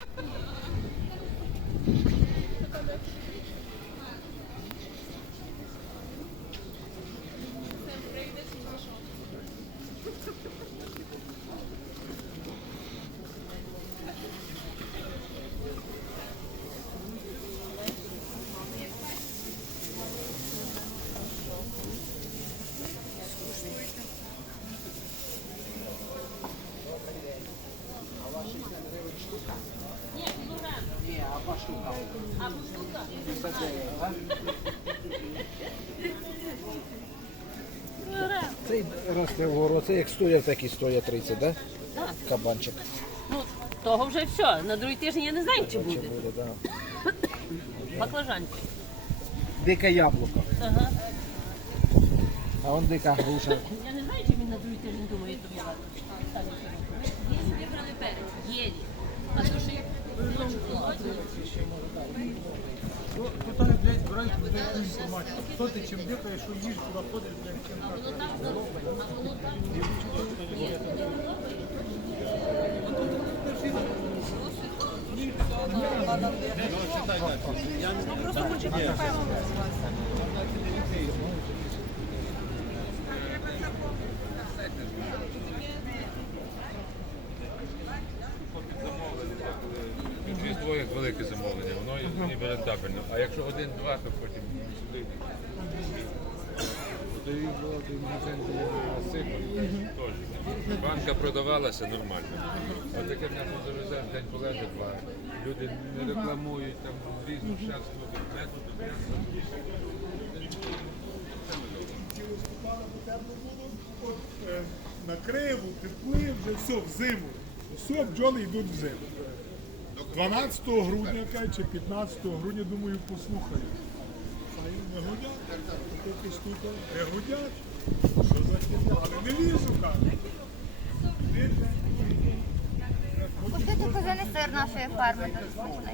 you Цей росте вгору, це як стоять, так і стоять 30, да? Так. Кабанчик. Ну, того вже все. На другий тиждень я не знаю, чи Чи буде. буде, да. Баклажанчик. Дике яблуко. Ага. А он дика груша. Я не знаю, чи він на другий тиждень думає тобі дати. Є вибрали перець. Єлі. А то що як Тут вони, блядь, збирають людей інформацію. Хто ти чим дихає, що їж, куди ходиш, блядь, чим так. Різдво як велике замовлення, воно ніби рентабельно. А якщо один-два, то потім сюди. Магазин, теж. Банка продавалася нормально. А таке в нас завезе день полежить два. Люди не рекламують там різну щастя, методи, м'ясо. От, е, накрив, утепли, вже все, в зиму. Все, бджоли йдуть в зиму. 12 грудня чи 15 грудня, думаю, послухаю. Не гудять, поки штука, не гудять. Що за хіба? Але не лізу, кажуть. Пустити козини сир нашої ферми дуже